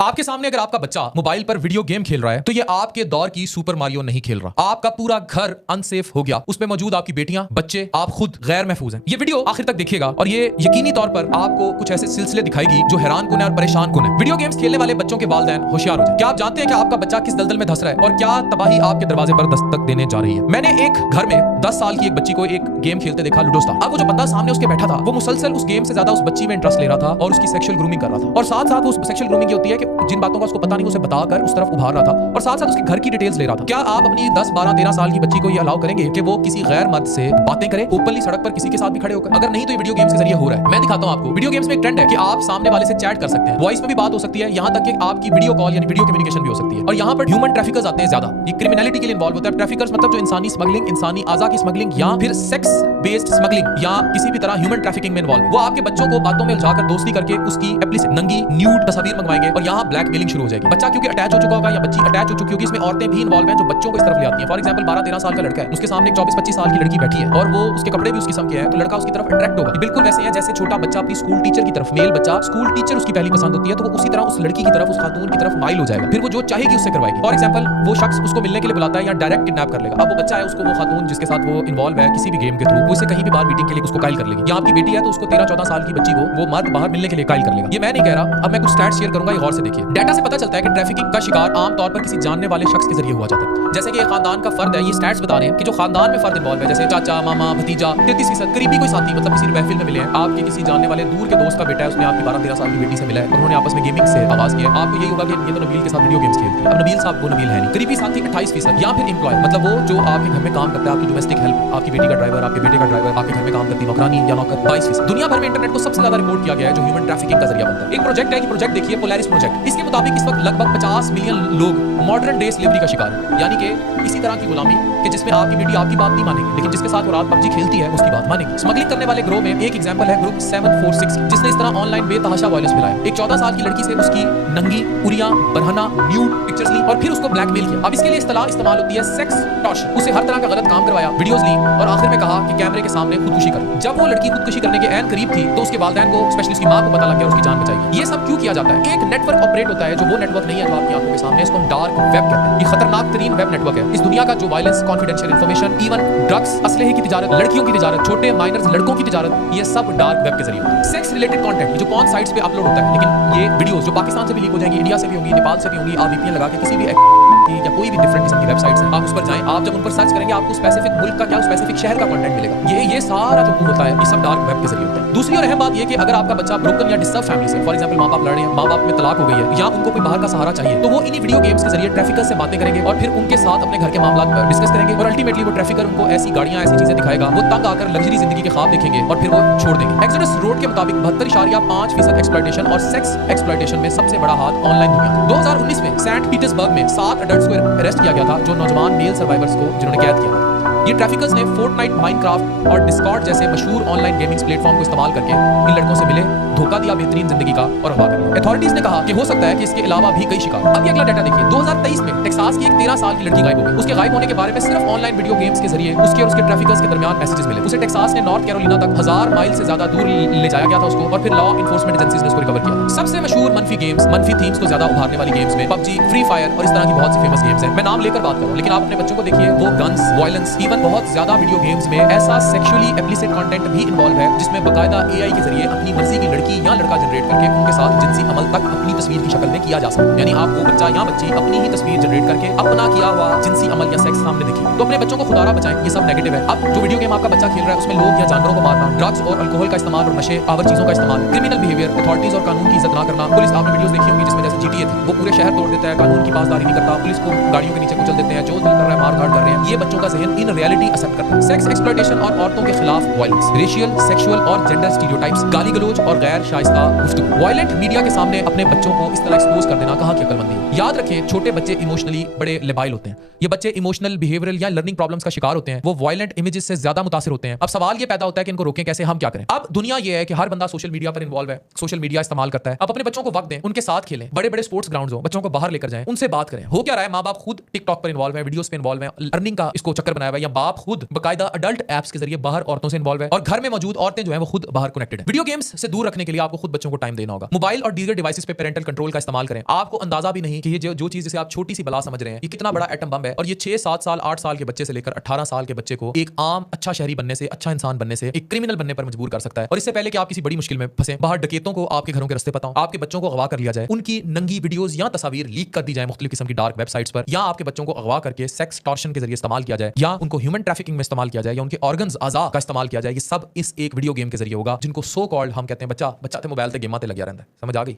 आपके सामने अगर आपका बच्चा मोबाइल पर वीडियो गेम खेल रहा है तो ये आपके दौर की सुपर मारियो नहीं खेल रहा। आपका पूरा घर अनसेफ हो गया, उसमें मौजूद आपकी बेटियां, बच्चे, आप खुद गैर महफूज हैं। ये वीडियो आखिर तक देखिएगा और ये यकीनी तौर पर आपको कुछ ऐसे सिलसिले दिखाएगी जो हैरान कुन है और परेशान कुन है। वीडियो गेम्स खेलने वाले बच्चों के वालिदैन होशियार हो जाए। क्या आप जानते हैं कि आपका बच्चा किस दलदल में धंस रहा है और क्या तबाही आपके दरवाजे पर दस्तक देने जा रही है। मैंने एक घर में 10 साल की एक बच्ची को एक गेम खेलते देखा, लूडो स्टार। अब वो जो बंदा सामने उसके बैठा था वो मुसलसल उस गेम से ज्यादा उस बच्ची में इंटरेस्ट ले रहा था और उसकी सेक्सुअल ग्रूमिंग कर रहा था। और साथ साथ उस सेक्सुअल ग्रूमिंग होती है कि जिन बातों का उसको पता नहीं उसे बताकर उस तरफ उभार रहा था और साथ साथ उसके घर की डिटेल्स ले रहा था। क्या आप अपनी 10, 12, 13 साल की बच्ची को ये अलाउ करेंगे कि वो किसी गैर मर्द से बातें करे ओपनली सड़क पर किसी के साथ भी खड़े होकर? अगर नहीं तो ये वीडियो गेम्स के जरिए हो रहा है। मैं दिखाता हूं आपको। वीडियो गेम्स में एक ट्रेंड है कि आप सामने वाले से चैट कर सकते हैं, वॉइस में भी बात हो सकती है, यहां तक कि आपकी वीडियो कॉल यानी वीडियो कम्युनिकेशन भी हो सकती है। और यहां पर ह्यूमन ट्रैफिकर्स आते हैं ज्यादा। ये क्रिमिनलिटी के लिए इन्वॉल्व होता है। ट्रैफिकर्स मतलब जो इंसानी स्मगलिंग, इंसानी आजा की स्मगलिंग या फिर सेक्स बेस्ड स्मगलिंग या किसी भी तरह ह्यूमन ट्रैफिकिंग में इन्वॉल्व। वो आपके बच्चों को बातों में उलझाकर दोस्ती करके उसकी एक्सप्लिसिट नंगी न्यूड तस्वीर मंगवाएंगे और यहां ब्लैकमेलिंग शुरू हो जाएगी। बच्चा क्योंकि अटैच हो चुका होगा या बच्ची अटैच हो चुकी होगी, इसमें औरतें भी इन्वॉल्व हैं जो बच्चों को इस तरफ ले आती हैं। फॉर एग्जांपल 12-13 साल का लड़का है, उसके सामने एक 24-25 साल की लड़की बैठी है और वो उसके कपड़े भी उस किस्म के हैं तो लड़का उसकी तरफ अट्रैक्ट होगा। बिल्कुल वैसे हैं जैसे छोटा बच्चा अपनी स्कूल टीचर की तरफ, मेल बच्चा स्कूल टीचर उसकी पहली पसंद होती है तो वो उसी तरह उस लड़की की तरफ, उस खातून की तरफ माइल हो जाएगा। फिर वो जो चाहेगी उससे करवाएगी। फॉर एग्जांपल वो शख्स उसको मिलने के लिए बुलाता है या डायरेक्ट किडनैप कर लेगा। अब वो बच्चा है, उसको वो खातून जिसके साथ वो इन्वॉल्व है किसी भी गेम के थ्रू, वो इसे कहीं भी बाहर मीटिंग के लिए उसको कायल कर लेगी। या आपकी बेटी है तो उसको 13-14 साल की बच्ची को वो मर्द बाहर मिलने के लिए कायल कर लेगा। ये मैं नहीं कह रहा, अब मैं कुछ स्टैट्स शेयर करूंगा, ये गौर से देखिए। डाटा से पता चलता है कि ट्रैफिकिंग का शिकार आमतौर पर किसी जानने वाले शख्स के जरिए हुआ जाता है। जैसे कि एक खानदान का फर्द है, ये स्टैट्स बता रहे हैं कि जो खानदान में फर्द इन्वॉल्व है जैसे चाचा, मामा, भतीजा, 33% करीबी कोई साथी, मतलब किसी महफिल में मिले हैं, आपके किसी जानने वाले दूर के दोस्त का बेटा है, उसने आपकी 12-13 साल की बेटी से मिला है और उन्होंने आपस में गेमिंग से आगाज किया। आपको यही होगा कि ये तो नबील के साथ वीडियो गेम्स खेलती है। अब नबील साहब वो नबील है नहीं। करीबी साथी 28% या फिर एम्प्लॉय, मतलब वो जो आपके घर में काम करता है, आपकी डोमेस्टिक हेल्प, आपकी बेटी का ड्राइवर, आपके बेटे का ड्राइवर, आपके घर में काम करती नौकरानी या नौकर 22%। दुनिया भर में इंटरनेट को सबसे ज्यादा रिपोर्ट किया गया है जो ह्यूमन ट्रैफिकिंग का जरिया बनता है। एक प्रोजेक्ट है कि प्रोजेक्ट देखिए, पोलैरिस प्रोजेक्ट। इसके मुताबिक इस वक्त लगभग 50 मिलियन लोग मॉडर्न डे स्लेवरी का शिकार है, यानी कि इसी तरह की गुलामी कि जिसमें आपकी बेटी आपकी बात नहीं मानेगी लेकिन जिसके साथ वो रात पबजी खेलती है उसकी बात मानेगी। स्मगलिंग करने वाले ग्रोह में एक एग्जांपल है ग्रुप 746 जिसने इस तरह ऑनलाइन बेतहाशा वायलेंस फैलाया। एक 14 साल की लड़की से उसकी नंगी उरियां, बरहना, न्यूड पिक्चर्स ली और फिर उसको ब्लैकमेल किया। अब इसके लिए इस्तेमाल होती है सेक्स टॉर्चर। उसे हर तरह का गलत काम करवाया, वीडियोस ली और आखिर में कहा कि कैमरे के सामने खुदकुशी कर। जब वो लड़की खुदकुशी करने के ऐन करीब थी तो उसके वालिदैन को, स्पेशली उसकी मां को पता लग गया और उसकी जान बचाई। ये सब क्यों किया जाता है? एक नेटवर्क ऑपरेट होता है जो वो नेटवर्क नहीं है जो आपकी आंखों के सामने, इसको हम डार्क वेब कहते हैं। ये खतरनाक तरीन वेब नेटवर्क है इस दुनिया का जो violence, confidential information, even drugs, असलहे की तिजारत, लड़कियों की तिजारत, छोटे माइनर्स लड़कों की तिजारत, ये सब डार्क वेब के जरिए होता है। सेक्स रिलेटेड कंटेंट जो पॉर्न साइट्स पे अपलोड होता है, लेकिन ये वीडियोस जो पाकिस्तान से भी लीक हो जाएंगी, इंडिया से भी होंगी, नेपाल से भी होंगी, आप वीपीएन लगा के किसी भी या कोई भी डिफरेंट किस्म की वेबसाइट्स हैं, आप उस पर जाएं। आप जब उन पर सर्च करेंगे आपको स्पेसिफिक मुल्क का क्या, स्पेसिफिक शहर का कंटेंट मिलेगा। ये सारा जो होता है ये सब डार्क वेब के जरिए होता है। दूसरी और अहम बात ये कि अगर आपका बच्चा ब्रोकन या डिस्टर्ब फैमिली से, फॉर एग्जांपल माँ बाप लड़ रहे हैं, माँ बाप में तलाक हो गई है या उनको कोई बाहर का सहारा चाहिए, तो वो इन्हीं वीडियो गेम्स के जरिए ट्रैफिकर्स से बातें करेंगे और फिर उनके साथ अपने घर के मामला डिस्कस करेंगे और अल्टीमेटली वो ट्रैफिकर उनको ऐसी गाड़ियां, ऐसी चीजें दिखाएगा, वो तंग आकर लग्जरी जिंदगी के ख्वाब देखेंगे और फिर वो छोड़ देंगे। एक्सोडस रोड के मुताबिक 72.5% एक्सप्लॉयटेशन और सेक्स एक्सप्लॉयटेशन में सबसे बड़ा हाथ ऑनलाइन दुनिया। 2019 में सेंट पीटर्सबर्ग में 7 अडल्ट्स को अरेस्ट किया गया था, जो नौजवान मेल सर्वाइवर्स को जिन्होंने कैद किया। ये ट्रैफिकर्स ने फोर्टनाइट, माइनक्राफ्ट और डिस्कॉर्ड जैसे मशहूर ऑनलाइन गेमिंग प्लेटफॉर्म को इस्तेमाल करके इन लड़कों से मिले, धोखा दिया बेहतरीन जिंदगी का और अगवा कर लिया। अथॉरिटीज ने कहा कि हो सकता है कि इसके अलावा भी कई शिकार। अब ये अगला डाटा देखिए। 2023 में टेक्सास की एक 13 साल की लड़की गायब हो गई। उसके गायब होने के बारे में सिर्फ ऑनलाइन वीडियो गेम्स के जरिए उसके और उसके ट्रैफिकर्स के दरमियान मैसेजेस मिले। उसे टेक्सास ने नॉर्थ कैरोलिना तक 1000 माइल से ज्यादा दूर ले जाया गया था उसको और फिर लॉ इन्फोर्समेंट एजेंसीज ने उसको रिकवर किया। सबसे मशहूर मनफी गेम्स, मनफी थीम्स को ज्यादा उभारने वाली गेम्स में पबजी, फ्री फायर और इस तरह की बहुत सी फेमस गेम्स हैं। मैं नाम लेकर बात करूं लेकिन आप अपने बच्चों को देखिए, वो गन्स, वायलेंस, इवन बहुत ज्यादा वीडियो गेम्स में ऐसा सेक्सुअली एक्सप्लिसिट कंटेंट भी इन्वॉल्व है जिसमें बकायदा एआई के जरिए अपनी मर्जी की लड़की या लड़का जनरेट करके उनके साथ जिनसी अमल तक अपनी तस्वीर की शक्ल में किया जा सकता है। यानी आप वो बच्चा या बच्ची अपनी ही तस्वीर जनरेट करके अपना किया हुआ जिनसी अमल या सेक्स सामने दिखिए। तो अपने बच्चों को खुदारा बचाएं, ये सब नेगेटिव है। अब जो वीडियो गेम आपका बच्चा खेल रहा है उसमें लोग या जानवरों को मारना, ड्रग्स और अल्कोहल का इस्तेमाल और नशे आवर चीजों का इस्तेमाल, क्रिमिनल बिहेवियर, अथॉरिटीज और कानून की इज्जत ना करना। पुलिस, आपने वीडियोस देखी होंगी जिसमें जैसे जीटीए थी, वो पूरे शहर तोड़ देता है, कानून की पासदारी नहीं करता, पुलिस को गाड़ियों के नीचे कुचल देते हैं, जो दिल कर रहा है मार धाड़ कर रहे हैं। ये बच्चों का ज़हन इन रियलिटी एक्सेप्ट करता है। सेक्स एक्सप्लॉयटेशन और औरतों के खिलाफ वायलेंस, रेशियल, सेक्सुअल और जेंडर स्टीरियोटाइप्स, गाली गलौज और गैर शाइस्ता गुफ्तगू, वायलेंट मीडिया के सामने अपने बच्चों को इस तरह एक्सपोज कर देना कहाँ की अक्लमंदी है। याद रखें, छोटे बच्चे इमोशनली बड़े लेबाइल होते हैं। ये बच्चे इमोशनल, बिहेवियरल या लर्निंग प्रॉब्लम्स का शिकार होते हैं। वो वायलेंट इमेजेस से ज्यादा मुतासिर होते हैं। अब सवाल ये पैदा होता है कि इनको रोकें कैसे, हम क्या करें। अब दुनिया ये है कि हर बंदा सोशल मीडिया पर इन्वॉल्व है, सोशल मीडिया इस्तेमाल करता है। अब अपने बच्चों को वक्त दें, उनके साथ खेलें, बड़े बड़े बड़े स्पोर्ट्स ग्राउंड हो, बच्चों को बाहर लेकर जाएं, उनसे बात करें। हो क्या रहा है, माँ बाप खुद टिकटॉक पर इन्वॉल्व है, वीडियोस पे इन्वॉल्व है, अर्निंग का इसको चक्कर बनाया हुआ है, या बाप खुद बकायदा अडल्ट एप्स के जरिए बाहर औरतों से इन्वॉल्व है, और घर में मौजूद औरतें जो है वो खुद बाहर कनेक्टेड है। वीडियो गेम्स से दूर रखने के लिए आपको खुद बच्चों को टाइम देना होगा। मोबाइल और दीगर डिवाइसेस पे पेरेंटल कंट्रोल का इस्तेमाल करें। आपको अंदाजा भी नहीं कि ये जो चीज जिसे आप छोटी सी बला समझ रहे हैं, ये कितना बड़ा एटम बम है, और ये 6, 7 साल, 8 साल के बच्चे से लेकर 18 साल के बच्चे को एक आम अच्छा शहरी बनने से, अच्छा इंसान बनने से, एक क्रिमिनल बनने पर मजबूर कर सकता है। और इससे पहले कि आप किसी बड़ी मुश्किल में फंसे, बाहर डकैतों को आपके घरों के रास्ते पता हो, आपके बच्चों को अगवा कर लिया जाए, उनकी नंगी वीडियोस या तस्वीर लीक कर दी जाए मुख्तलिफ किस्म की डार्क वेबसाइट्स पर, या आपके बच्चों को अगवा करके सेक्स टॉर्शन के जरिए इस्तेमाल किया जाए, या उनको ह्यूमन ट्रैफिकिंग में इस्तेमाल किया जाए, या उनके ऑर्गन्स आज़ा का इस्तेमाल किया जाए, ये सब इस एक वीडियो गेम के जरिए होगा, जिनको सो कॉल्ड हम कहते हैं बच्चा थे मोबाइल से गेमां ते लग रहा है। समझ आ गई?